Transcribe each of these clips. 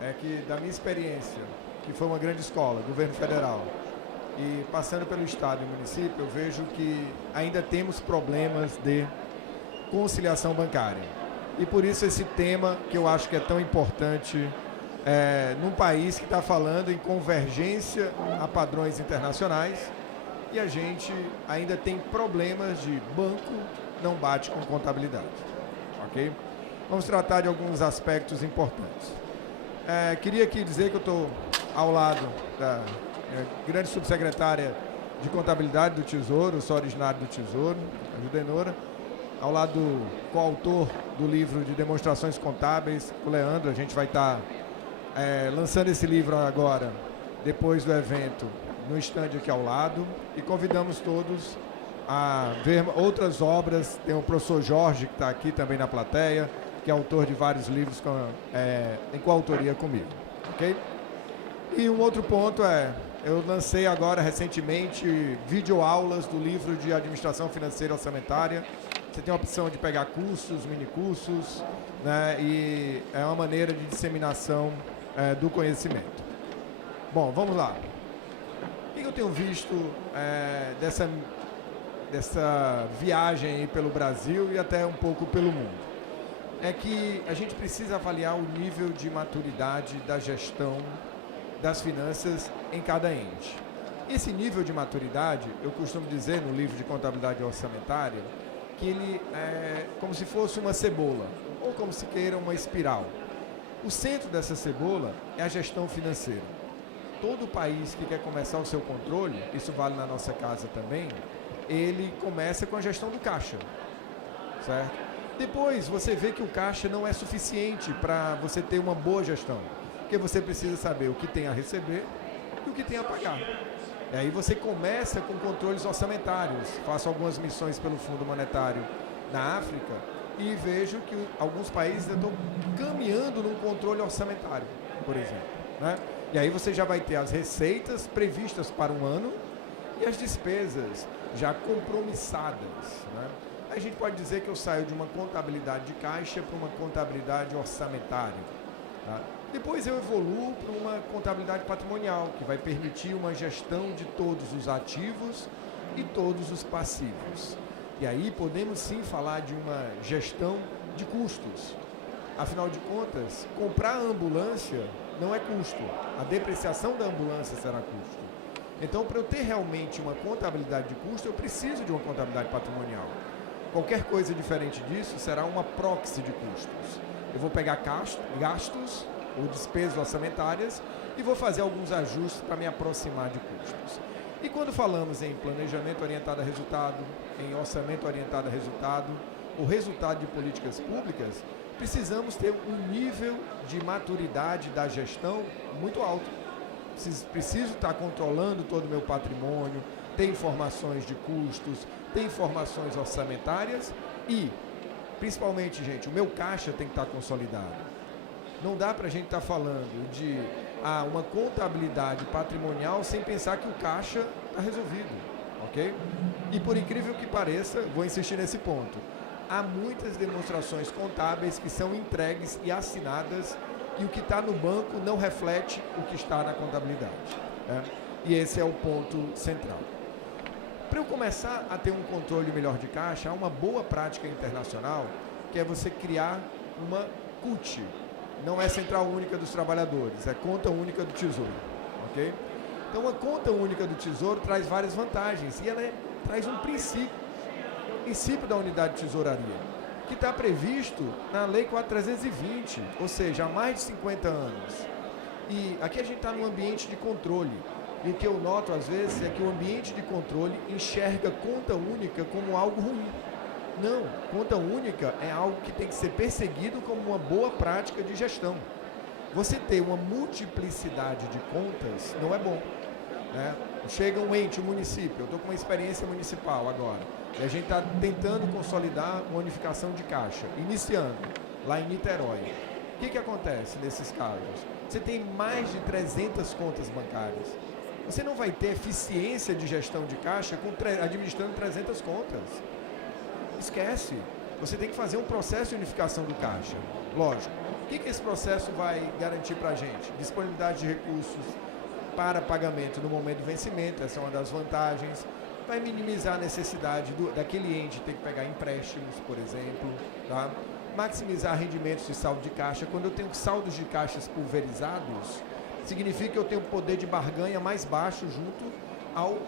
é que, da minha experiência, que foi uma grande escola, governo federal, e passando pelo estado e município, eu vejo que ainda temos problemas de conciliação bancária. E por isso esse tema que eu acho que é tão importante num país que está falando em convergência a padrões internacionais e a gente ainda tem problemas de banco não bate com contabilidade. Ok? Vamos tratar de alguns aspectos importantes. Queria aqui dizer que eu estou ao lado da grande subsecretária de contabilidade do Tesouro, sou originário do Tesouro, a Judenora, ao lado do coautor do livro de demonstrações contábeis, o Leandro. A gente vai estar lançando esse livro agora, depois do evento, no estande aqui ao lado, e convidamos todos a ver outras obras. Tem o professor Jorge, que está aqui também na plateia, que é autor de vários livros em coautoria comigo. Ok? E um outro ponto eu lancei agora recentemente videoaulas do livro de administração financeira orçamentária. Você tem a opção de pegar cursos, minicursos, né? E é uma maneira de disseminação do conhecimento. Bom, vamos lá. O que eu tenho visto dessa viagem aí pelo Brasil e até um pouco pelo mundo? É que a gente precisa avaliar o nível de maturidade da gestão das finanças em cada ente. Esse nível de maturidade, eu costumo dizer no livro de contabilidade orçamentária, que ele é como se fosse uma cebola, ou como se queira uma espiral. O centro dessa cebola é a gestão financeira. Todo país que quer começar o seu controle, isso vale na nossa casa também, ele começa com a gestão do caixa, certo? Depois você vê que o caixa não é suficiente para você ter uma boa gestão, porque você precisa saber o que tem a receber e o que tem a pagar. E aí você começa com controles orçamentários. Faço algumas missões pelo Fundo Monetário na África e vejo que alguns países estão caminhando num controle orçamentário, por exemplo, né? E aí você já vai ter as receitas previstas para um ano e as despesas já compromissadas, né? Aí a gente pode dizer que eu saio de uma contabilidade de caixa para uma contabilidade orçamentária, tá? Depois eu evoluo para uma contabilidade patrimonial, que vai permitir uma gestão de todos os ativos e todos os passivos. E aí podemos sim falar de uma gestão de custos. Afinal de contas, comprar a ambulância não é custo. A depreciação da ambulância será custo. Então, para eu ter realmente uma contabilidade de custo, eu preciso de uma contabilidade patrimonial. Qualquer coisa diferente disso será uma proxy de custos. Eu vou pegar gastos ou despesas orçamentárias e vou fazer alguns ajustes para me aproximar de custos. E quando falamos em planejamento orientado a resultado, em orçamento orientado a resultado, o resultado de políticas públicas, precisamos ter um nível de maturidade da gestão muito alto. Preciso estar controlando todo o meu patrimônio, ter informações de custos, ter informações orçamentárias e, principalmente, gente, o meu caixa tem que estar consolidado. Não dá para a gente estar falando de uma contabilidade patrimonial sem pensar que o caixa está resolvido, ok? E por incrível que pareça, vou insistir nesse ponto, há muitas demonstrações contábeis que são entregues e assinadas e o que está no banco não reflete o que está na contabilidade, né? E esse é o ponto central. Para eu começar a ter um controle melhor de caixa, há uma boa prática internacional que é você criar uma CUT. Não é Central Única dos Trabalhadores, é Conta Única do Tesouro, ok? Então, a Conta Única do Tesouro traz várias vantagens e ela traz um princípio da unidade de tesouraria, que está previsto na Lei 4.320, ou seja, há mais de 50 anos. E aqui a gente está num ambiente de controle. E o que eu noto, às vezes, é que o ambiente de controle enxerga conta única como algo ruim. Não, conta única é algo que tem que ser perseguido como uma boa prática de gestão. Você ter uma multiplicidade de contas não é bom, né? Chega um ente, um município, eu estou com uma experiência municipal agora, e a gente está tentando consolidar uma unificação de caixa, iniciando lá em Niterói. O que acontece nesses casos? Você tem mais de 300 contas bancárias. Você não vai ter eficiência de gestão de caixa administrando 300 contas. Esquece. Você tem que fazer um processo de unificação do caixa. Lógico, que esse processo vai garantir para a gente? Disponibilidade de recursos para pagamento no momento do vencimento, essa é uma das vantagens. Vai minimizar a necessidade daquele ente ter que pegar empréstimos, por exemplo, tá? Maximizar rendimentos de saldo de caixa. Quando eu tenho saldos de caixas pulverizados, significa que eu tenho um poder de barganha mais baixo junto ao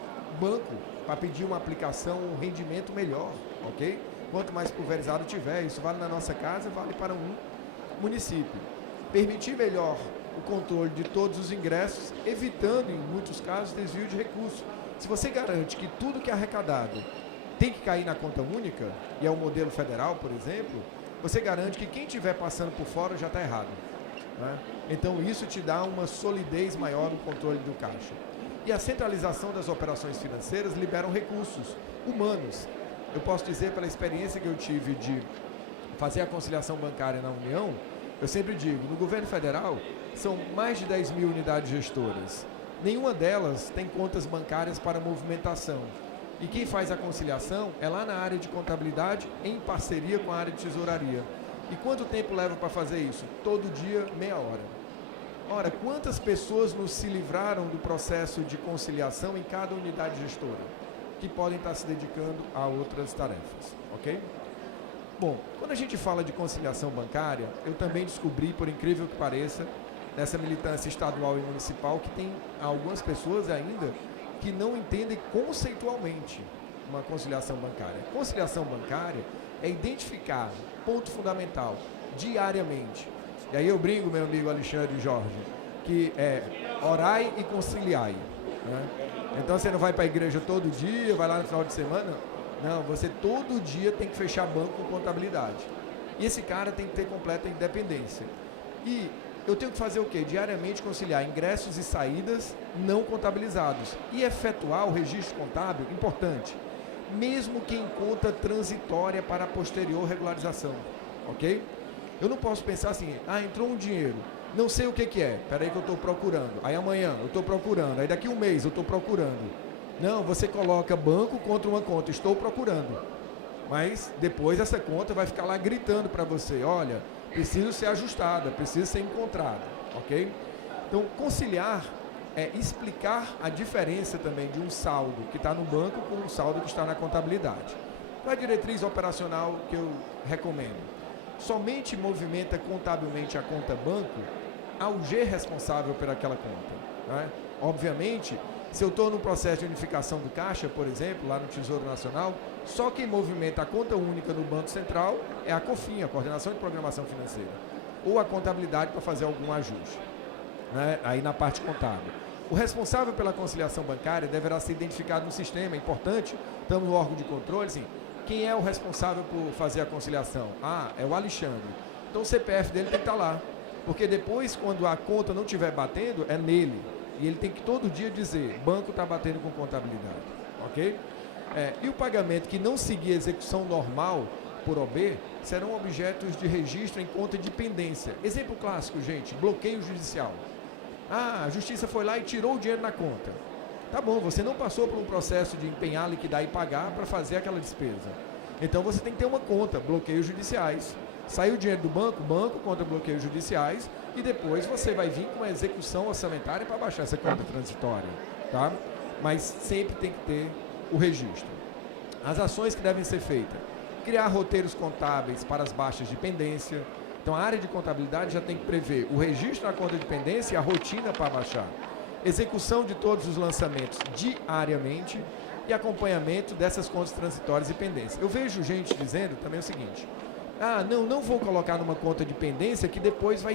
banco para pedir uma aplicação, um rendimento melhor, ok? Quanto mais pulverizado tiver, isso vale na nossa casa, vale para um município. Permitir melhor o controle de todos os ingressos, evitando, em muitos casos, desvio de recursos. Se você garante que tudo que é arrecadado tem que cair na conta única, e é o modelo federal, por exemplo, você garante que quem estiver passando por fora já está errado, né? Então isso te dá uma solidez maior no controle do caixa. E a centralização das operações financeiras liberam recursos humanos. Eu posso dizer, pela experiência que eu tive de fazer a conciliação bancária na União, eu sempre digo, no governo federal são mais de 10 mil unidades gestoras. Nenhuma delas tem contas bancárias para movimentação. E quem faz a conciliação é lá na área de contabilidade, em parceria com a área de tesouraria. E quanto tempo leva para fazer isso? Todo dia, meia hora. Ora, quantas pessoas nos se livraram do processo de conciliação em cada unidade gestora, que podem estar se dedicando a outras tarefas, ok? Bom, quando a gente fala de conciliação bancária, eu também descobri, por incrível que pareça, nessa militância estadual e municipal, que tem algumas pessoas ainda que não entendem conceitualmente uma conciliação bancária. Conciliação bancária é identificar, ponto fundamental, diariamente. E aí eu brinco, meu amigo Alexandre e Jorge, que é orai e conciliai, né? Então você não vai para a igreja todo dia, vai lá no final de semana. Não, você todo dia tem que fechar banco com contabilidade. E esse cara tem que ter completa independência. E eu tenho que fazer o quê? Diariamente conciliar ingressos e saídas não contabilizados. E efetuar o registro contábil, importante, mesmo que em conta transitória para a posterior regularização. Ok? Eu não posso pensar assim, entrou um dinheiro, não sei o que é, peraí que eu estou procurando. Aí amanhã eu estou procurando, aí daqui um mês eu estou procurando. Não, você coloca banco contra uma conta, estou procurando. Mas depois essa conta vai ficar lá gritando para você, olha, preciso ser ajustada, preciso ser encontrada, ok? Então, conciliar é explicar a diferença também de um saldo que está no banco com um saldo que está na contabilidade. Qual é a diretriz operacional que eu recomendo? Somente movimenta contabilmente a conta banco ao G responsável por aquela conta, né? Obviamente, se eu estou no processo de unificação do caixa, por exemplo, lá no Tesouro Nacional, só quem movimenta a conta única no Banco Central é a COFIN, a Coordenação de Programação Financeira, ou a contabilidade para fazer algum ajuste, né? Aí na parte contábil. O responsável pela conciliação bancária deverá ser identificado no sistema, é importante, estamos no órgão de controle, assim, quem é o responsável por fazer a conciliação? É o Alexandre. Então o CPF dele tem que estar lá, porque depois, quando a conta não estiver batendo, é nele. E ele tem que todo dia dizer, banco está batendo com contabilidade, ok? E o pagamento que não seguir a execução normal por OB serão objetos de registro em conta de pendência. Exemplo clássico, gente, bloqueio judicial. A justiça foi lá e tirou o dinheiro na conta. Tá bom, você não passou por um processo de empenhar, liquidar e pagar para fazer aquela despesa. Então você tem que ter uma conta, bloqueios judiciais. Saiu o dinheiro do banco, banco contra bloqueios judiciais, e depois você vai vir com uma execução orçamentária para baixar essa conta transitória, tá? Mas sempre tem que ter o registro. As ações que devem ser feitas: criar roteiros contábeis para as baixas de pendência. Então a área de contabilidade já tem que prever o registro na conta de pendência e a rotina para baixar. Execução de todos os lançamentos diariamente e acompanhamento dessas contas transitórias e pendências. Eu vejo gente dizendo também o seguinte: não vou colocar numa conta de pendência que depois vai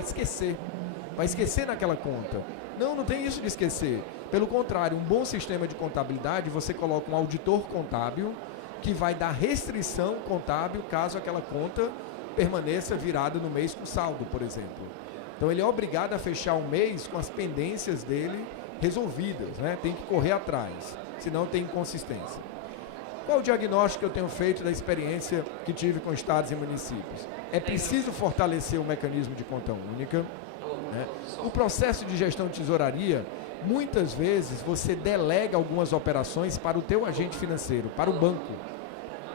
esquecer naquela conta. Não tem isso de esquecer. Pelo contrário, um bom sistema de contabilidade, você coloca um auditor contábil que vai dar restrição contábil caso aquela conta permaneça virada no mês com saldo, por exemplo. Então ele é obrigado a fechar o mês com as pendências dele resolvidas, né? Tem que correr atrás, senão tem inconsistência. Qual o diagnóstico que eu tenho feito da experiência que tive com estados e municípios? É preciso fortalecer o mecanismo de conta única, né? O processo de gestão de tesouraria, muitas vezes você delega algumas operações para o teu agente financeiro, para o banco.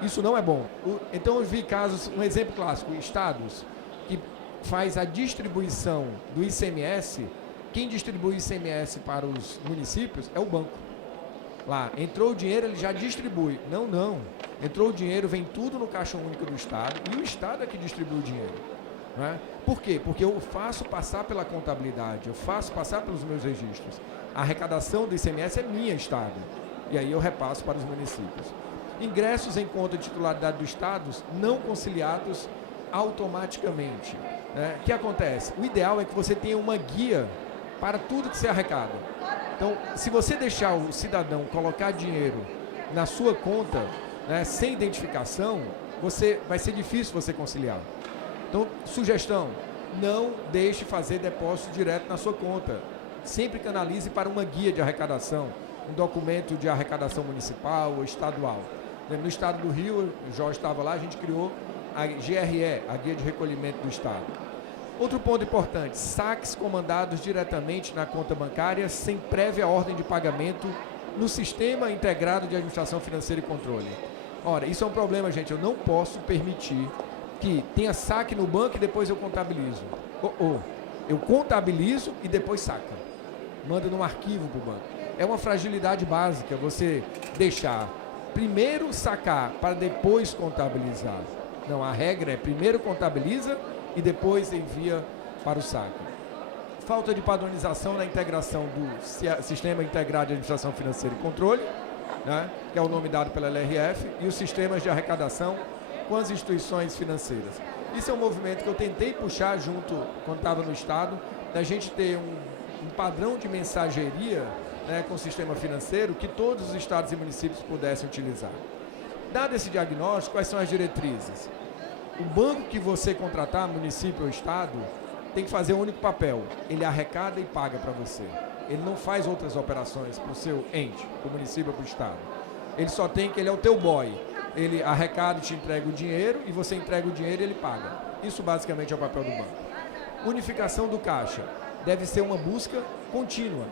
Isso não é bom. Então eu vi casos, um exemplo clássico, estados que faz a distribuição do ICMS, quem distribui o ICMS para os municípios é o banco. Lá, entrou o dinheiro, ele já distribui. Não, não. Entrou o dinheiro, vem tudo no Caixa Único do Estado e o Estado é que distribui o dinheiro. Não é? Por quê? Porque eu faço passar pela contabilidade, eu faço passar pelos meus registros. A arrecadação do ICMS é minha, Estado. E aí eu repasso para os municípios. Ingressos em conta de titularidade do Estado não conciliados automaticamente. Né? O que acontece? O ideal é que você tenha uma guia para tudo que você arrecada. Então, se você deixar o cidadão colocar dinheiro na sua conta, né, sem identificação, vai ser difícil você conciliar. Então, sugestão, não deixe fazer depósito direto na sua conta. Sempre canalize para uma guia de arrecadação, um documento de arrecadação municipal ou estadual. No estado do Rio, o Jorge estava lá, a gente criou a GRE, a Guia de Recolhimento do Estado. Outro ponto importante, saques comandados diretamente na conta bancária sem prévia ordem de pagamento no Sistema Integrado de Administração Financeira e Controle. Ora, isso é um problema, gente, eu não posso permitir que tenha saque no banco e depois eu contabilizo. Eu contabilizo e depois saca. Manda num arquivo para o banco. É uma fragilidade básica você deixar primeiro sacar para depois contabilizar. Não, a regra é primeiro contabiliza e depois envia para o saque. Falta de padronização na integração do Sistema Integrado de Administração Financeira e Controle, né, que é o nome dado pela LRF, e os sistemas de arrecadação com as instituições financeiras. Isso é um movimento que eu tentei puxar junto, quando estava no Estado, da gente ter um padrão de mensageria, né, com o sistema financeiro que todos os estados e municípios pudessem utilizar. Dado esse diagnóstico, quais são as diretrizes? O banco que você contratar, município ou estado, tem que fazer um único papel. Ele arrecada e paga para você. Ele não faz outras operações para o seu ente, para o município ou para o estado. Ele só tem que ele é o teu boy. Ele arrecada e te entrega o dinheiro e você entrega o dinheiro e ele paga. Isso basicamente é o papel do banco. Unificação do caixa. Deve ser uma busca contínua.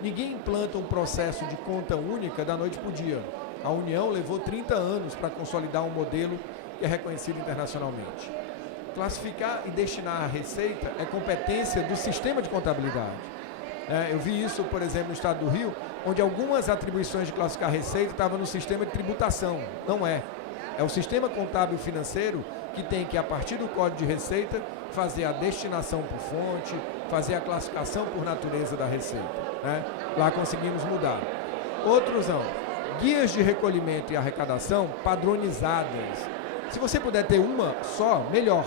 Ninguém implanta um processo de conta única da noite para o dia. A União levou 30 anos para consolidar um modelo que é reconhecido internacionalmente. Classificar e destinar a receita é competência do sistema de contabilidade. Eu vi isso, por exemplo, no estado do Rio, onde algumas atribuições de classificar a receita estavam no sistema de tributação. Não é. É o sistema contábil financeiro que tem que, a partir do código de receita, fazer a destinação por fonte, fazer a classificação por natureza da receita. Né? Lá conseguimos mudar. Outros não. Guias de recolhimento e arrecadação padronizadas. Se você puder ter uma só, melhor.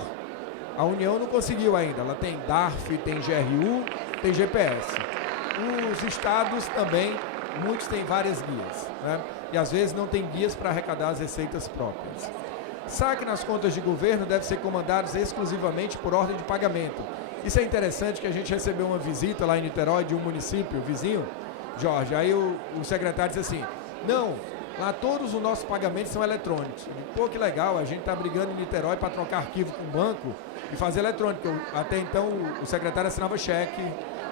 A União não conseguiu ainda. Ela tem DARF, tem GRU, tem GPS. Os estados também, muitos têm várias guias. Né? E às vezes não tem guias para arrecadar as receitas próprias. Saque nas contas de governo deve ser comandados exclusivamente por ordem de pagamento. Isso é interessante, que a gente recebeu uma visita lá em Niterói de um município vizinho, Jorge. Aí o secretário disse assim, não, lá todos os nossos pagamentos são eletrônicos. Eu digo, pô, que legal, a gente está brigando em Niterói para trocar arquivo com o banco e fazer eletrônico. Até então o secretário assinava cheque,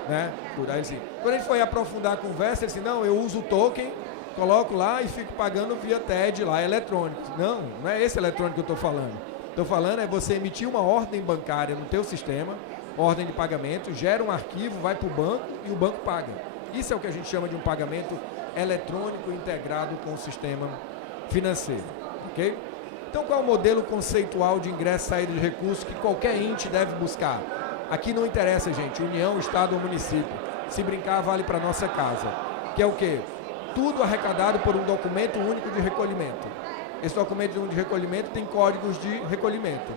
né? Aí, assim, quando a gente foi aprofundar a conversa, ele disse, não, eu uso o token, coloco lá e fico pagando via TED lá, eletrônico. Não, não é esse eletrônico que eu estou falando. Estou falando é você emitir uma ordem bancária no teu sistema, ordem de pagamento, gera um arquivo, vai para o banco e o banco paga. Isso é o que a gente chama de um pagamento eletrônico integrado com o sistema financeiro. Ok? Então, qual é o modelo conceitual de ingresso e saída de recursos que qualquer ente deve buscar? Aqui não interessa, gente, União, Estado ou município. Se brincar, vale para nossa casa. Que é o quê? Tudo arrecadado por um documento único de recolhimento. Esse documento único de recolhimento tem códigos de recolhimento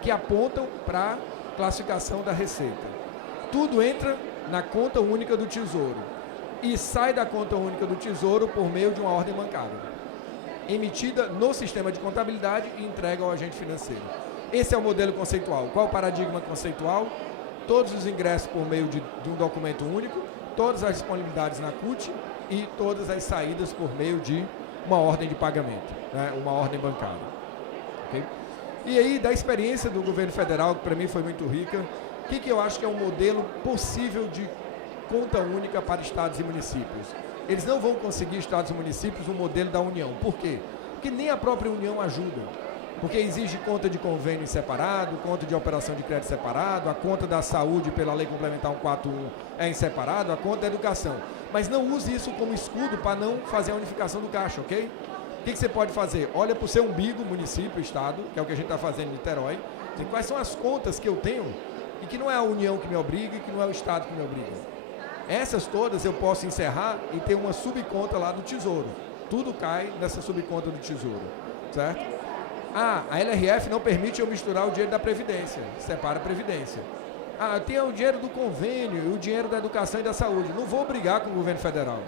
que apontam para a classificação da receita. Tudo entra na conta única do Tesouro e sai da conta única do Tesouro por meio de uma ordem bancária, emitida no sistema de contabilidade e entregue ao agente financeiro. Esse é o modelo conceitual. Qual o paradigma conceitual? Todos os ingressos por meio de um documento único, todas as disponibilidades na CUT e todas as saídas por meio de uma ordem de pagamento, né? Uma ordem bancária. Okay? E aí, da experiência do governo federal, que para mim foi muito rica, o que eu acho que é um modelo possível de conta única para estados e municípios? Eles não vão conseguir, estados e municípios, um modelo da União. Por quê? Porque nem a própria União ajuda. Porque exige conta de convênio separado, conta de operação de crédito separado, a conta da saúde pela Lei Complementar 141 é em separado, a conta da educação. Mas não use isso como escudo para não fazer a unificação do caixa, ok? O que você pode fazer? Olha para o seu umbigo, município, estado, que é o que a gente está fazendo em Niterói. Quais são as contas que eu tenho e que não é a União que me obriga e que não é o Estado que me obriga. Essas todas eu posso encerrar e ter uma subconta lá do Tesouro. Tudo cai nessa subconta do Tesouro, certo? A LRF não permite eu misturar o dinheiro da Previdência, separa a Previdência. Tem o dinheiro do convênio e o dinheiro da educação e da saúde. Não vou brigar com o governo federal,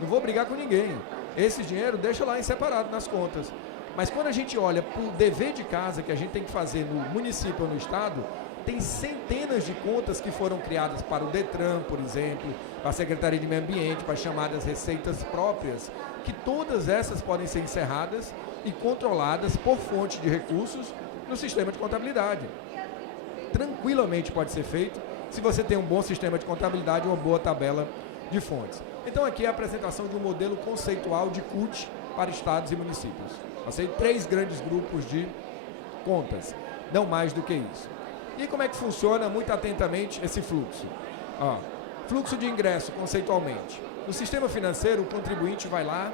não vou brigar com ninguém. Esse dinheiro deixa lá em separado nas contas. Mas quando a gente olha para o dever de casa que a gente tem que fazer no município ou no estado, tem centenas de contas que foram criadas para o Detran, por exemplo, para a Secretaria de Meio Ambiente, para as chamadas receitas próprias, que todas essas podem ser encerradas e controladas por fonte de recursos no sistema de contabilidade. Tranquilamente pode ser feito se você tem um bom sistema de contabilidade e uma boa tabela de fontes. Então aqui é a apresentação de um modelo conceitual de CUT para estados e municípios. Passei 3 grandes grupos de contas, não mais do que isso. E como é que funciona, muito atentamente, esse fluxo? Fluxo de ingresso, conceitualmente. No sistema financeiro, o contribuinte vai lá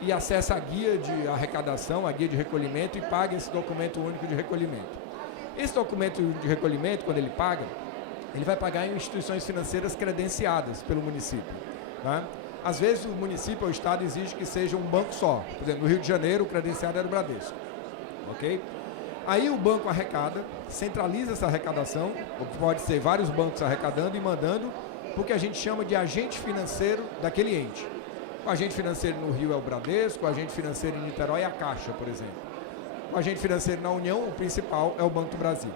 e acessa a guia de arrecadação, a guia de recolhimento e paga esse documento único de recolhimento. Esse documento de recolhimento, quando ele paga, ele vai pagar em instituições financeiras credenciadas pelo município. Tá? Às vezes o município ou o estado exige que seja um banco só. Por exemplo, no Rio de Janeiro, o credenciado era o Bradesco. Ok? Aí o banco arrecada, centraliza essa arrecadação, ou pode ser vários bancos arrecadando e mandando, porque a gente chama de agente financeiro daquele ente. O agente financeiro no Rio é o Bradesco, o agente financeiro em Niterói é a Caixa, por exemplo. O agente financeiro na União, o principal, é o Banco do Brasil.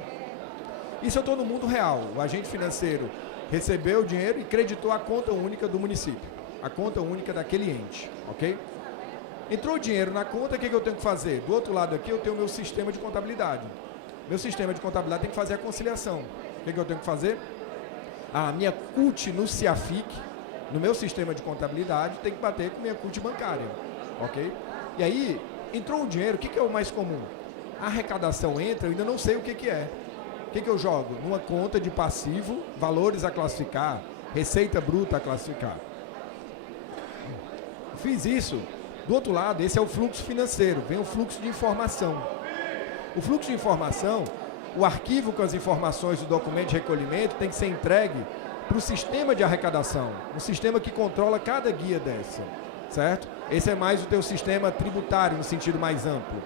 Isso eu estou no mundo real. O agente financeiro recebeu o dinheiro e creditou a conta única do município, a conta única daquele ente, ok? Entrou o dinheiro na conta, o que eu tenho que fazer? Do outro lado aqui eu tenho o meu sistema de contabilidade. Meu sistema de contabilidade tem que fazer a conciliação. O que eu tenho que fazer? A minha CUT no CIAFIC, no meu sistema de contabilidade, tem que bater com a minha CUT bancária, ok? E aí, entrou o dinheiro, o que é o mais comum? A arrecadação entra, eu ainda não sei o que é. O que eu jogo? Numa conta de passivo, valores a classificar, receita bruta a classificar. Fiz isso. Do outro lado, esse é o fluxo financeiro, vem o fluxo de informação. O fluxo de informação, o arquivo com as informações do documento de recolhimento tem que ser entregue para o sistema de arrecadação, um sistema que controla cada guia dessa, certo? Esse é mais o teu sistema tributário, no sentido mais amplo.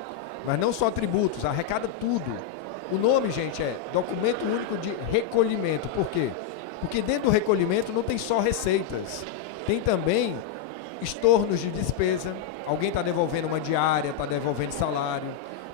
Mas não só tributos, arrecada tudo. O nome, gente, é Documento Único de Recolhimento. Por quê? Porque dentro do recolhimento não tem só receitas, tem também estornos de despesa. Alguém está devolvendo uma diária, está devolvendo salário,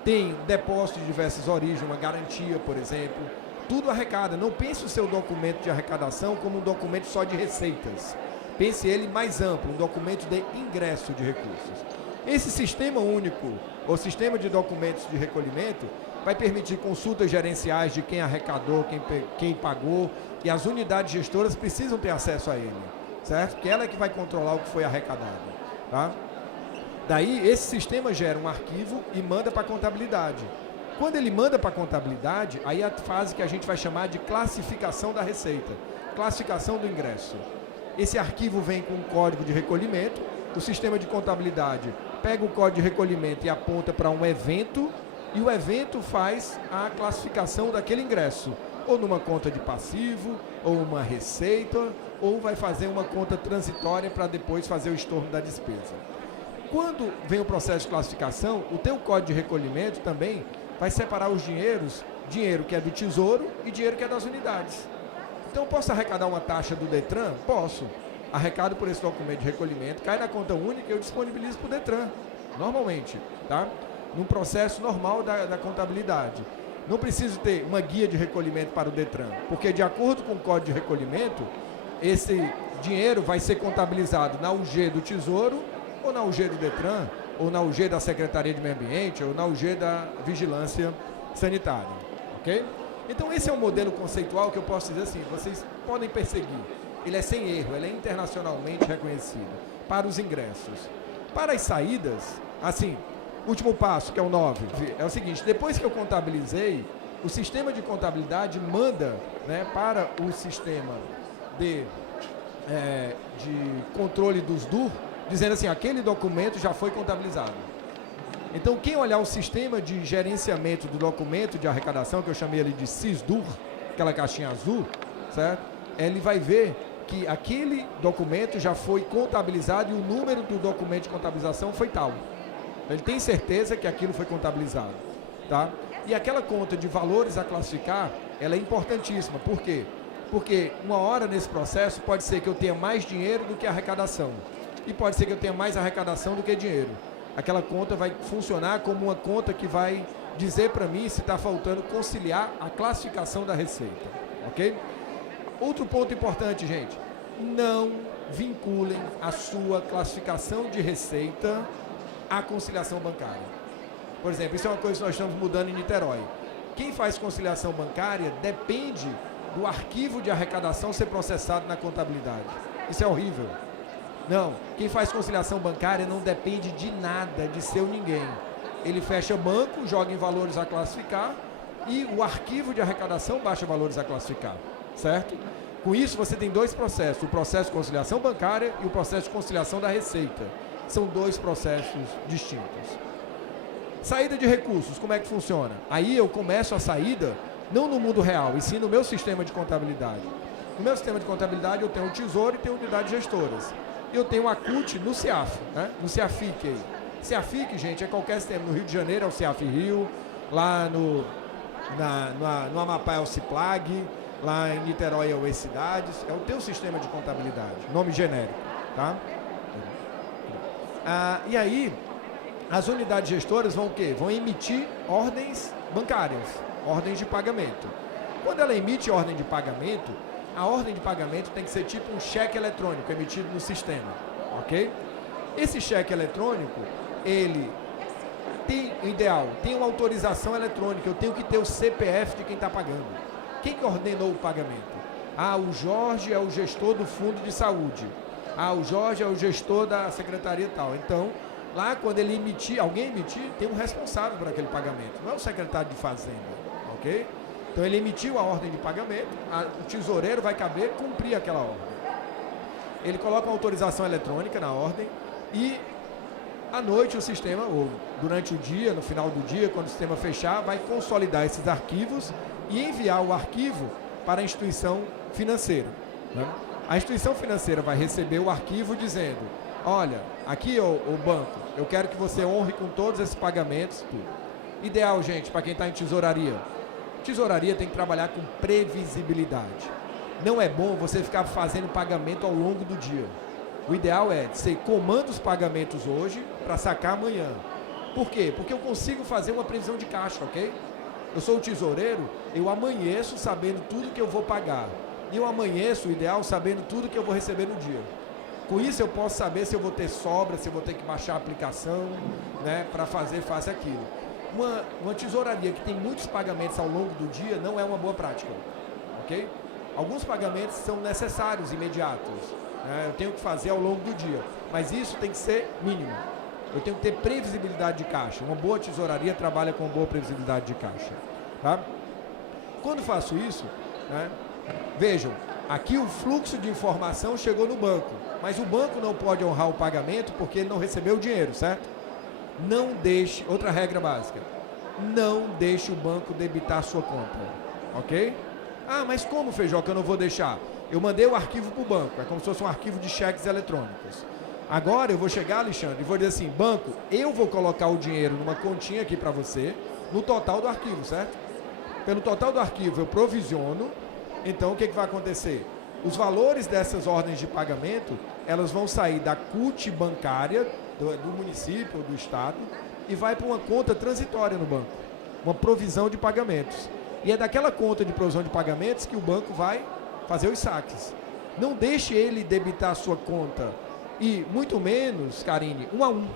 tem depósito de diversas origens, uma garantia, por exemplo. Tudo arrecada. Não pense o seu documento de arrecadação como um documento só de receitas. Pense ele mais amplo, um documento de ingresso de recursos. Esse sistema único, ou sistema de documentos de recolhimento, vai permitir consultas gerenciais de quem arrecadou, quem pagou, e as unidades gestoras precisam ter acesso a ele, certo? Porque ela é que vai controlar o que foi arrecadado, tá? Daí, esse sistema gera um arquivo e manda para a contabilidade. Quando ele manda para a contabilidade, aí é a fase que a gente vai chamar de classificação da receita, classificação do ingresso. Esse arquivo vem com um código de recolhimento, o sistema de contabilidade pega o código de recolhimento e aponta para um evento, e o evento faz a classificação daquele ingresso, ou numa conta de passivo, ou uma receita, ou vai fazer uma conta transitória para depois fazer o estorno da despesa. Quando vem o processo de classificação, o teu código de recolhimento também vai separar os dinheiros, dinheiro que é do Tesouro e dinheiro que é das unidades. Então, eu posso arrecadar uma taxa do Detran? Posso. Arrecado por esse documento de recolhimento, cai na conta única e eu disponibilizo para o Detran, normalmente, tá? Num processo normal da contabilidade. Não preciso ter uma guia de recolhimento para o Detran, porque de acordo com o código de recolhimento, esse dinheiro vai ser contabilizado na UG do Tesouro, ou na UG do Detran, ou na UG da Secretaria de Meio Ambiente, ou na UG da Vigilância Sanitária, ok? Então esse é um modelo conceitual que eu posso dizer assim, vocês podem perseguir. Ele é sem erro, ele é internacionalmente reconhecido para os ingressos. Para as saídas, assim, Último passo, que é o 9, é o seguinte: depois que eu contabilizei, o sistema de contabilidade manda, né, para o sistema de controle dos DUR, dizendo assim, aquele documento já foi contabilizado. Então, quem olhar o sistema de gerenciamento do documento de arrecadação, que eu chamei ali de SISDUR, aquela caixinha azul, certo? Ele vai ver que aquele documento já foi contabilizado e o número do documento de contabilização foi tal. Ele tem certeza que aquilo foi contabilizado, tá? E aquela conta de valores a classificar, ela é importantíssima. Por quê? Porque uma hora nesse processo pode ser que eu tenha mais dinheiro do que arrecadação. E pode ser que eu tenha mais arrecadação do que dinheiro. Aquela conta vai funcionar como uma conta que vai dizer para mim se está faltando conciliar a classificação da receita, ok? Outro ponto importante, gente, não vinculem a sua classificação de receita à conciliação bancária. Por exemplo, isso é uma coisa que nós estamos mudando em Niterói. Quem faz conciliação bancária depende do arquivo de arrecadação ser processado na contabilidade. Isso é horrível. Não, quem faz conciliação bancária não depende de nada, de seu ninguém. Ele fecha banco, joga em valores a classificar e o arquivo de arrecadação baixa valores a classificar, certo? Com isso você tem dois processos, o processo de conciliação bancária e o processo de conciliação da receita. São dois processos distintos. Saída de recursos, como é que funciona? Aí eu começo a saída não no mundo real, e sim no meu sistema de contabilidade. No meu sistema de contabilidade eu tenho o Tesouro e tenho unidades gestoras. Eu tenho a CUT no CEAF, né? No CEAFIC aí. CEAFIC, gente, é qualquer sistema. No Rio de Janeiro é o CEAF Rio, lá no Amapá é o CIPLAG, lá em Niterói é o E-Cidades, é o teu sistema de contabilidade, nome genérico, tá? E aí, as unidades gestoras vão o quê? Vão emitir ordens bancárias, ordens de pagamento. Quando ela emite ordem de pagamento, a ordem de pagamento tem que ser tipo um cheque eletrônico emitido no sistema, ok? Esse cheque eletrônico, ele tem, ideal, tem uma autorização eletrônica, eu tenho que ter o CPF de quem está pagando. Quem que ordenou o pagamento? O Jorge é o gestor do fundo de saúde. O Jorge é o gestor da secretaria tal. Então, lá quando ele emitir, alguém emitir, tem um responsável por aquele pagamento, não é o secretário de Fazenda, ok? Então ele emitiu a ordem de pagamento, o tesoureiro vai caber cumprir aquela ordem. Ele coloca uma autorização eletrônica na ordem e à noite o sistema, ou durante o dia, no final do dia, quando o sistema fechar, vai consolidar esses arquivos e enviar o arquivo para a instituição financeira, né? A instituição financeira vai receber o arquivo dizendo, olha, aqui o banco, eu quero que você honre com todos esses pagamentos, tudo. Ideal, gente, para quem está em tesouraria. Tesouraria tem que trabalhar com previsibilidade. Não é bom você ficar fazendo pagamento ao longo do dia. O ideal é você comanda os pagamentos hoje para sacar amanhã. Por quê? Porque eu consigo fazer uma previsão de caixa, ok? Eu sou o tesoureiro, eu amanheço sabendo tudo que eu vou pagar. E eu amanheço, o ideal, sabendo tudo que eu vou receber no dia. Com isso eu posso saber se eu vou ter sobra, se eu vou ter que baixar a aplicação, né, para fazer face aquilo. Uma tesouraria que tem muitos pagamentos ao longo do dia não é uma boa prática, ok? Alguns pagamentos são necessários, imediatos, né? Eu tenho que fazer ao longo do dia, mas isso tem que ser mínimo. Eu tenho que ter previsibilidade de caixa. Uma boa tesouraria trabalha com boa previsibilidade de caixa, tá? Quando faço isso, né, vejam, aqui o fluxo de informação chegou no banco, mas o banco não pode honrar o pagamento porque ele não recebeu o dinheiro, certo? Não deixe, outra regra básica, não deixe o banco debitar sua conta, ok? Mas como, Feijó, que eu não vou deixar? Eu mandei o arquivo para o banco, é como se fosse um arquivo de cheques eletrônicos. Agora eu vou chegar, Alexandre, e vou dizer assim, banco, eu vou colocar o dinheiro numa continha aqui para você, no total do arquivo, certo? Pelo total do arquivo eu provisiono, então o que vai acontecer? Os valores dessas ordens de pagamento, elas vão sair da CUT bancária, do município ou do estado, e vai para uma conta transitória no banco, uma provisão de pagamentos. E é daquela conta de provisão de pagamentos que o banco vai fazer os saques. Não deixe ele debitar a sua conta, e muito menos, Karine, 1 a 1.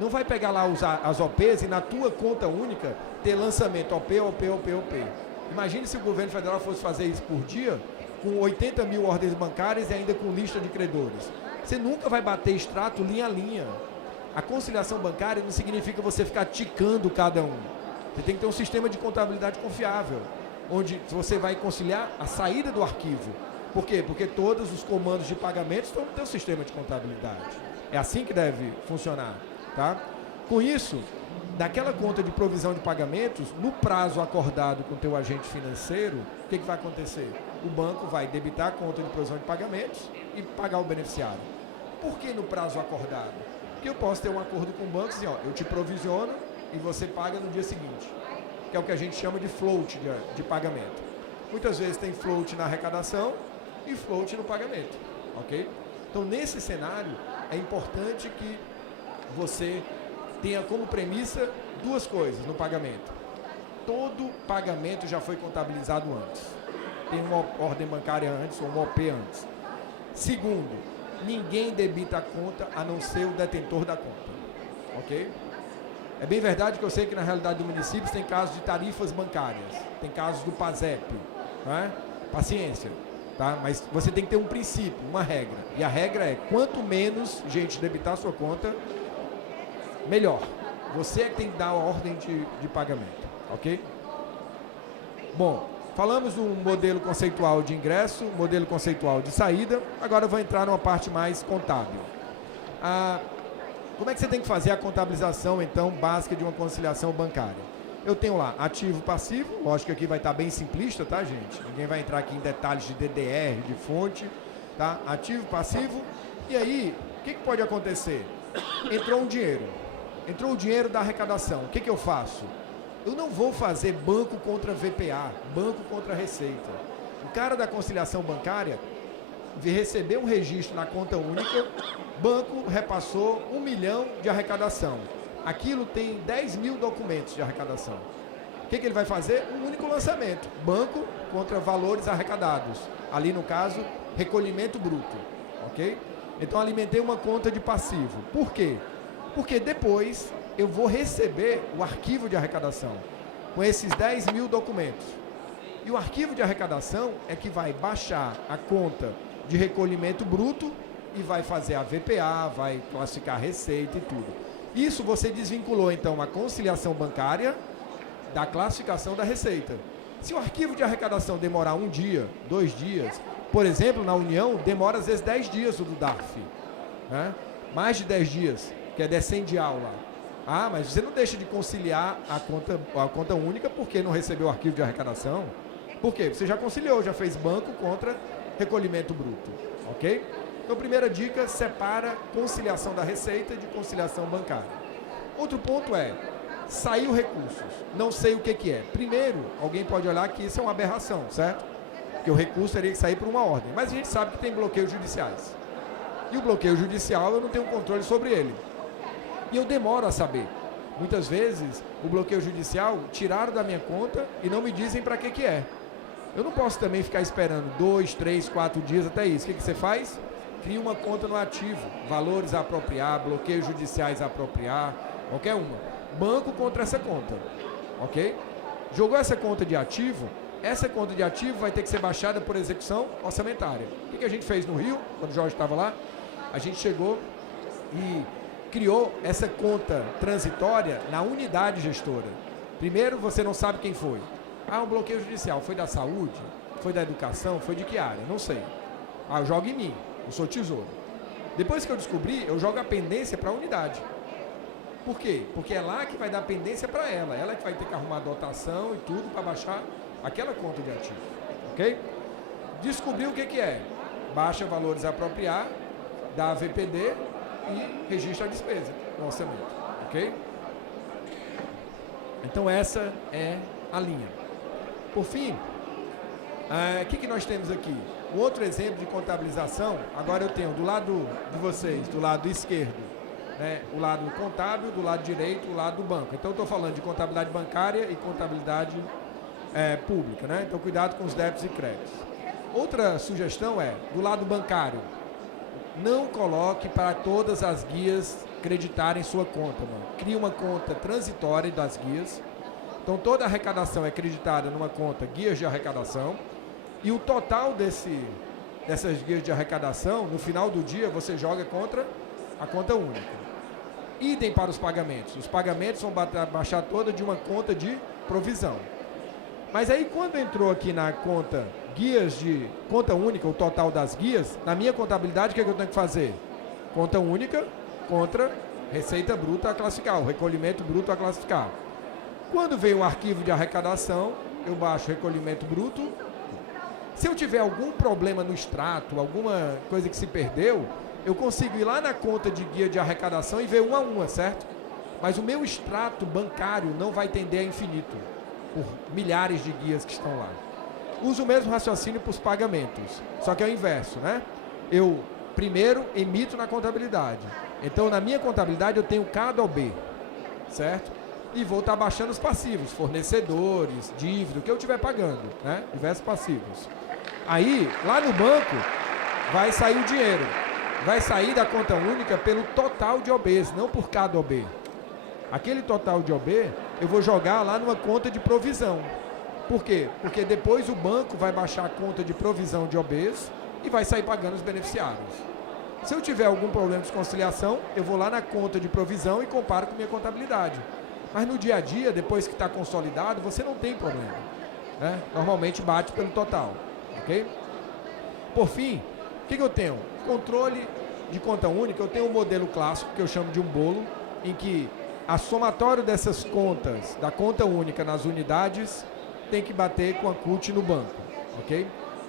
Não vai pegar lá as OPs e na tua conta única ter lançamento OP, OP, OP, OP. Imagine se o governo federal fosse fazer isso por dia, com 80 mil ordens bancárias e ainda com lista de credores. Você nunca vai bater extrato linha a linha. A conciliação bancária não significa você ficar ticando cada um. Você tem que ter um sistema de contabilidade confiável, onde você vai conciliar a saída do arquivo. Por quê? Porque todos os comandos de pagamento estão no teu sistema de contabilidade. É assim que deve funcionar, tá? Com isso, daquela conta de provisão de pagamentos, no prazo acordado com o teu agente financeiro, o que vai acontecer? O banco vai debitar a conta de provisão de pagamentos e pagar o beneficiário. Por que no prazo acordado? Porque eu posso ter um acordo com o banco assim, ó, eu te provisiono e você paga no dia seguinte, que é o que a gente chama de float de pagamento. Muitas vezes tem float na arrecadação e float no pagamento, ok? Então, nesse cenário, é importante que você tenha como premissa duas coisas no pagamento. Todo pagamento já foi contabilizado antes. Tem uma ordem bancária antes ou uma OP antes. Segundo, ninguém debita a conta a não ser o detentor da conta, ok? É bem verdade que eu sei que na realidade do município tem casos de tarifas bancárias, tem casos do PASEP, né? Paciência, tá? Mas você tem que ter um princípio, uma regra. E a regra é, quanto menos gente debitar a sua conta, melhor. Você é que tem que dar a ordem de pagamento, ok? Bom, falamos do modelo conceitual de ingresso, modelo conceitual de saída, agora eu vou entrar numa parte mais contábil. Como é que você tem que fazer a contabilização, então, básica de uma conciliação bancária? Eu tenho lá ativo e passivo, lógico que aqui vai estar bem simplista, tá, gente? Ninguém vai entrar aqui em detalhes de DDR, de fonte, tá? Ativo, passivo, e aí, o que pode acontecer? Entrou o dinheiro da arrecadação, o que eu faço? Eu não vou fazer banco contra VPA, banco contra receita. O cara da conciliação bancária recebeu um registro na conta única, banco repassou 1 milhão de arrecadação. Aquilo tem 10 mil documentos de arrecadação. O que ele vai fazer? Um único lançamento, banco contra valores arrecadados. Ali no caso, recolhimento bruto, ok? Então alimentei uma conta de passivo. Por quê? Porque depois eu vou receber o arquivo de arrecadação com esses 10 mil documentos. E o arquivo de arrecadação é que vai baixar a conta de recolhimento bruto e vai fazer a VPA, vai classificar a receita e tudo. Isso você desvinculou, então, a conciliação bancária da classificação da receita. Se o arquivo de arrecadação demorar 1 dia, 2 dias, por exemplo, na União, demora às vezes 10 dias o do DARF, né? Mais de 10 dias, que é descendial lá. Ah, mas você não deixa de conciliar a conta única porque não recebeu o arquivo de arrecadação. Por quê? Você já conciliou, já fez banco contra recolhimento bruto, ok? Então, primeira dica, separa conciliação da receita de conciliação bancária. Outro ponto é, saiu recursos, não sei o que é. Primeiro, alguém pode olhar que isso é uma aberração, certo? Porque o recurso teria que sair por uma ordem, mas a gente sabe que tem bloqueios judiciais. E o bloqueio judicial eu não tenho controle sobre ele. E eu demoro a saber. Muitas vezes, o bloqueio judicial tiraram da minha conta e não me dizem para que é. Eu não posso também ficar esperando 2, 3, 4 dias até isso. O que você faz? Cria uma conta no ativo, valores a apropriar, bloqueios judiciais a apropriar, qualquer uma. Banco contra essa conta, ok? Jogou essa conta de ativo, essa conta de ativo vai ter que ser baixada por execução orçamentária. O que a gente fez no Rio, quando o Jorge estava lá? A gente chegou e criou essa conta transitória na unidade gestora. Primeiro, você não sabe quem foi. Um bloqueio judicial, foi da saúde? Foi da educação? Foi de que área? Não sei. Eu jogo em mim, eu sou tesouro. Depois que eu descobri, eu jogo a pendência para a unidade. Por quê? Porque é lá que vai dar pendência para ela. Ela que vai ter que arrumar a dotação e tudo para baixar aquela conta de ativo. Ok? Descobriu o que é. Baixa valores a apropriar, dá a VPD e registra a despesa no orçamento. Ok? Então essa é a linha. Por fim, o que nós temos aqui? Um outro exemplo de contabilização, agora eu tenho do lado de vocês, do lado esquerdo, né, o lado contábil, do lado direito, o lado do banco. Então eu estou falando de contabilidade bancária e contabilidade pública, né? Então cuidado com os débitos e créditos. Outra sugestão é, do lado bancário, não coloque para todas as guias creditarem sua conta, mano. Crie uma conta transitória das guias. Então toda a arrecadação é creditada numa conta guias de arrecadação e o total dessas guias de arrecadação, no final do dia, você joga contra a conta única. Idem para os pagamentos. Os pagamentos vão baixar toda de uma conta de provisão. Mas aí quando entrou aqui na conta guias de conta única, o total das guias, na minha contabilidade, o que é que eu tenho que fazer? Conta única contra receita bruta a classificar, o recolhimento bruto a classificar. Quando vem o arquivo de arrecadação, eu baixo o recolhimento bruto. Se eu tiver algum problema no extrato, alguma coisa que se perdeu, eu consigo ir lá na conta de guia de arrecadação e ver uma a uma, certo? Mas o meu extrato bancário não vai tender a infinito, por milhares de guias que estão lá. Uso o mesmo raciocínio para os pagamentos, só que é o inverso, né? Eu primeiro emito na contabilidade. Então, na minha contabilidade, eu tenho cada OB, certo? E vou estar baixando os passivos, fornecedores, dívida, o que eu estiver pagando, né? Diversos passivos. Aí, lá no banco, vai sair o dinheiro. Vai sair da conta única pelo total de OBs, não por cada OB. Aquele total de OB, eu vou jogar lá numa conta de provisão. Por quê? Porque depois o banco vai baixar a conta de provisão de OBs e vai sair pagando os beneficiários. Se eu tiver algum problema de conciliação, eu vou lá na conta de provisão e comparo com minha contabilidade. Mas no dia a dia, depois que está consolidado, você não tem problema, né? Normalmente bate pelo total, ok? Por fim, o que eu tenho? Controle de conta única, eu tenho um modelo clássico que eu chamo de um bolo, em que a somatório dessas contas, da conta única nas unidades, tem que bater com a CUT no banco, ok?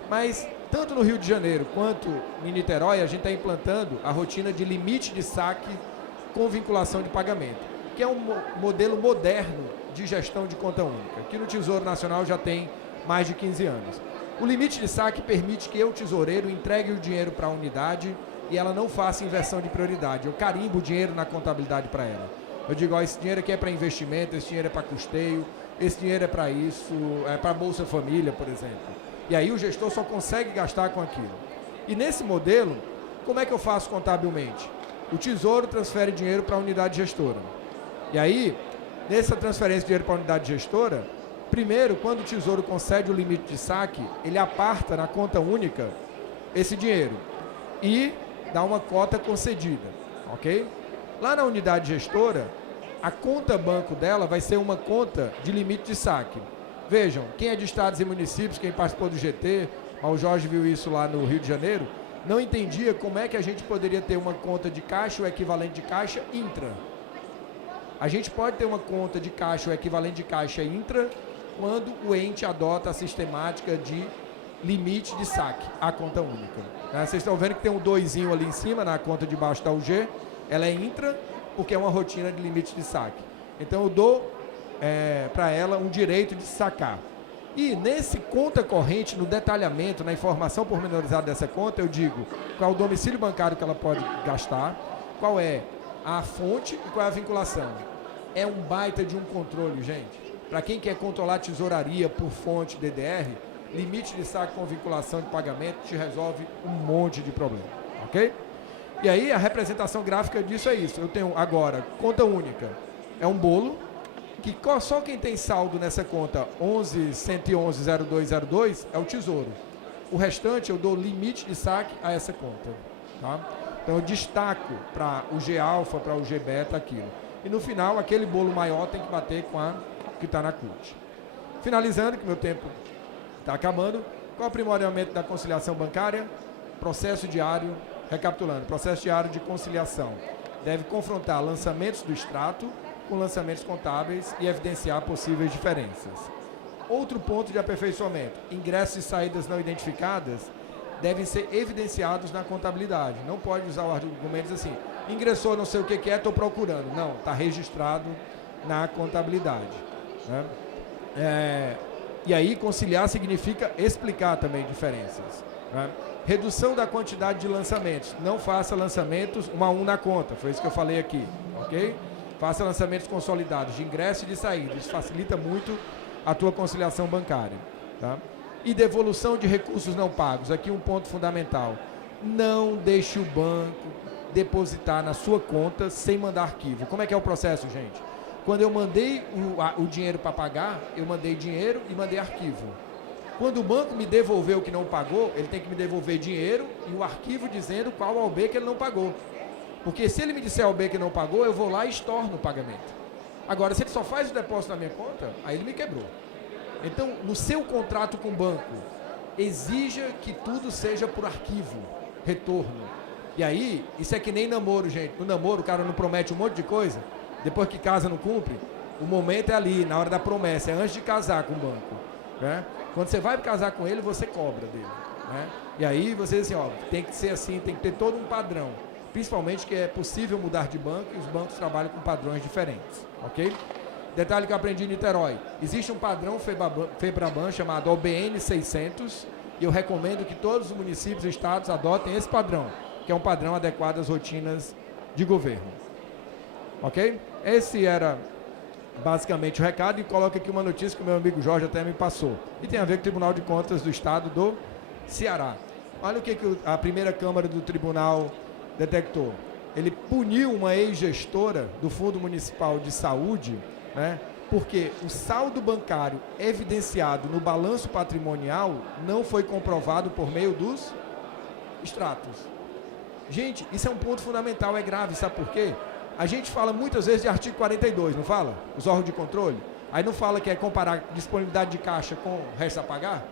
Mas tanto no Rio de Janeiro quanto em Niterói, a gente está implantando a rotina de limite de saque com vinculação de pagamento, que é um modelo moderno de gestão de conta única, que no Tesouro Nacional já tem mais de 15 anos. O limite de saque permite que eu, tesoureiro, entregue o dinheiro para a unidade e ela não faça inversão de prioridade. Eu carimbo o dinheiro na contabilidade para ela. Eu digo, ó, esse dinheiro aqui é para investimento, esse dinheiro é para custeio, esse dinheiro é para isso, é para Bolsa Família, por exemplo. E aí o gestor só consegue gastar com aquilo. E nesse modelo, como é que eu faço contabilmente? O Tesouro transfere dinheiro para a unidade gestora. E aí, nessa transferência de dinheiro para a unidade gestora, primeiro, quando o Tesouro concede o limite de saque, ele aparta na conta única esse dinheiro e dá uma cota concedida, ok? Lá na unidade gestora, a conta banco dela vai ser uma conta de limite de saque. Vejam, quem é de estados e municípios, quem participou do GT, o Jorge viu isso lá no Rio de Janeiro, não entendia como é que a gente poderia ter uma conta de caixa ou equivalente de caixa intra. A gente pode ter uma conta de caixa ou equivalente de caixa intra quando o ente adota a sistemática de limite de saque, a conta única. Vocês estão vendo que tem um 2 ali em cima, na conta de baixo da UG, ela é intra, porque é uma rotina de limite de saque. Então eu dou para ela um direito de sacar. E nesse conta corrente, no detalhamento, na informação pormenorizada dessa conta, eu digo qual é o domicílio bancário que ela pode gastar, qual é a fonte e qual é a vinculação. É um baita de um controle, gente. Para quem quer controlar tesouraria por fonte DDR, limite de saque com vinculação de pagamento te resolve um monte de problema, ok? E aí a representação gráfica disso é isso. Eu tenho agora conta única, é um bolo, que só quem tem saldo nessa conta 11.111.0202 é o Tesouro. O restante eu dou limite de saque a essa conta, tá? Então eu destaco para o G-alfa, para o G-beta aquilo. E no final, aquele bolo maior tem que bater com a que está na CUT. Finalizando, que meu tempo está acabando, qual é o aprimoramento da conciliação bancária? Processo diário, recapitulando, processo diário de conciliação. Deve confrontar lançamentos do extrato com lançamentos contábeis e evidenciar possíveis diferenças. Outro ponto de aperfeiçoamento, ingressos e saídas não identificadas devem ser evidenciados na contabilidade. Não pode usar argumentos assim, ingressou não sei o que é, estou procurando. Não, está registrado na contabilidade, né? E aí conciliar significa explicar também diferenças, né? Redução da quantidade de lançamentos. Não faça lançamentos 1 a 1 na conta, foi isso que eu falei aqui, ok? Faça lançamentos consolidados de ingresso e de saída. Isso facilita muito a tua conciliação bancária, tá? E devolução de recursos não pagos. Aqui um ponto fundamental. Não deixe o banco depositar na sua conta sem mandar arquivo. Como é que é o processo, gente? Quando eu mandei o dinheiro para pagar, eu mandei dinheiro e mandei arquivo. Quando o banco me devolveu o que não pagou, ele tem que me devolver dinheiro e o arquivo dizendo qual OB que ele não pagou. Porque se ele me disser ao B que não pagou, eu vou lá e estorno o pagamento. Agora, se ele só faz o depósito na minha conta, aí ele me quebrou. Então, no seu contrato com o banco, exija que tudo seja por arquivo, retorno. E aí, isso é que nem namoro, gente. No namoro, o cara não promete um monte de coisa, depois que casa não cumpre. O momento é ali, na hora da promessa, é antes de casar com o banco. Né? Quando você vai casar com ele, você cobra dele. Né? E aí você diz assim, ó, tem que ser assim, tem que ter todo um padrão. Principalmente que é possível mudar de banco e os bancos trabalham com padrões diferentes. Ok? Detalhe que eu aprendi em Niterói. Existe um padrão FEBRABAN chamado OBN 600 e eu recomendo que todos os municípios e estados adotem esse padrão, que é um padrão adequado às rotinas de governo. Ok? Esse era basicamente o recado e coloco aqui uma notícia que o meu amigo Jorge até me passou. E tem a ver com o Tribunal de Contas do Estado do Ceará. Olha o que a primeira Câmara do Tribunal detectou. Ele puniu uma ex-gestora do Fundo Municipal de Saúde, né, porque o saldo bancário evidenciado no balanço patrimonial não foi comprovado por meio dos extratos. Gente, isso é um ponto fundamental, é grave, sabe por quê? A gente fala muitas vezes de artigo 42, não fala? Os órgãos de controle. Aí não fala que é comparar disponibilidade de caixa com resto a pagar?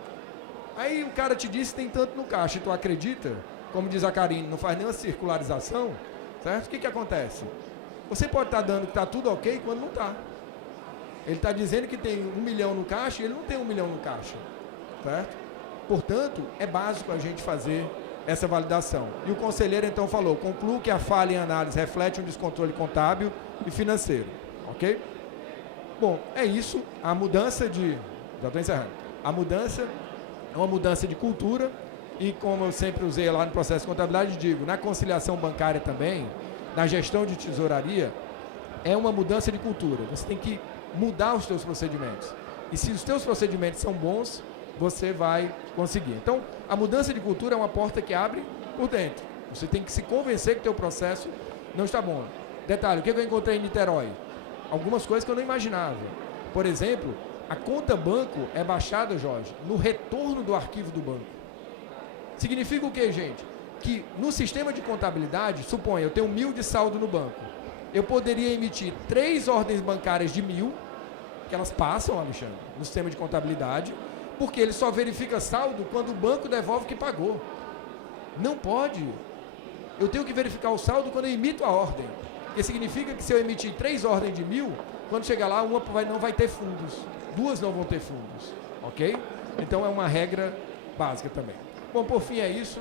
Aí o cara te disse que tem tanto no caixa e tu acredita, como diz a Karine, não faz nenhuma circularização, certo? O que acontece? Você pode estar dando que está tudo ok quando não está. Ele está dizendo que tem 1 milhão no caixa e ele não tem 1 milhão no caixa, certo? Portanto, é básico a gente fazer essa validação. E o conselheiro então falou, concluo que a falha em análise reflete um descontrole contábil e financeiro, ok? Bom, é isso, a mudança de... Já estou encerrando. A mudança é uma mudança de cultura e como eu sempre usei lá no processo de contabilidade, digo, na conciliação bancária também, na gestão de tesouraria, é uma mudança de cultura. Você tem que mudar os seus procedimentos. E se os seus procedimentos são bons, você vai conseguir. Então, a mudança de cultura é uma porta que abre por dentro. Você tem que se convencer que o teu processo não está bom. Detalhe, o que eu encontrei em Niterói? Algumas coisas que eu não imaginava. Por exemplo, a conta banco é baixada, Jorge, no retorno do arquivo do banco. Significa o que, gente? Que no sistema de contabilidade, suponha, eu tenho 1.000 de saldo no banco. Eu poderia emitir 3 ordens bancárias de 1.000, que elas passam, Alexandre, no sistema de contabilidade, porque ele só verifica saldo quando o banco devolve que pagou. Não pode. Eu tenho que verificar o saldo quando eu emito a ordem. Que significa que se eu emitir 3 ordens de 1.000, quando chegar lá, uma não vai ter fundos. 2 não vão ter fundos. Ok? Então é uma regra básica também. Bom, por fim é isso.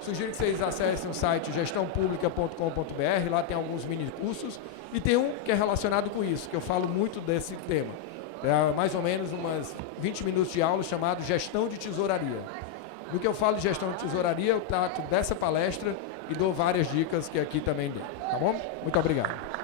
Sugiro que vocês acessem o site gestãopublica.com.br, lá tem alguns mini cursos e tem um que é relacionado com isso, que eu falo muito desse tema. É mais ou menos umas 20 minutos de aula chamado Gestão de Tesouraria. No que eu falo de gestão de tesouraria, eu trato dessa palestra e dou várias dicas que aqui também dou. Tá bom? Muito obrigado.